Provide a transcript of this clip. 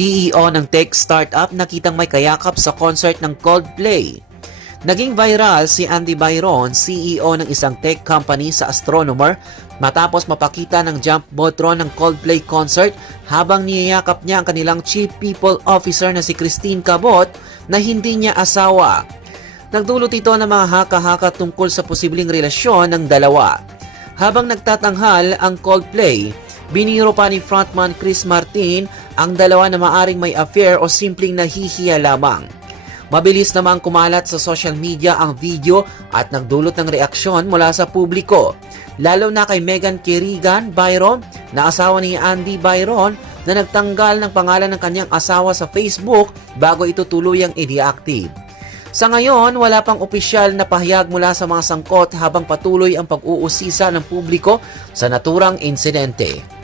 CEO ng tech startup nakitang may kayakap sa concert ng Coldplay. Naging viral si Andy Byron, CEO ng isang tech company sa Astronomer, matapos mapakita ng jump botron ng Coldplay concert habang niyayakap niya ang kanilang Chief People Officer na si Christine Cabot na hindi niya asawa. Nagdulot ito ng mga haka-haka tungkol sa posibleng relasyon ng dalawa. Habang nagtatanghal ang Coldplay, biniro pa ni frontman Chris Martin ang dalawa na maaring may affair o simpleng nahihiya lamang. Mabilis namang kumalat sa social media ang video at nagdulot ng reaksyon mula sa publiko, lalo na kay Megan Kirigan Byron na asawa ni Andy Byron na nagtanggal ng pangalan ng kanyang asawa sa Facebook bago ito tuluyang i-deactive. Sa ngayon, wala pang opisyal na pahayag mula sa mga sangkot habang patuloy ang pag-uusisa ng publiko sa naturang insidente.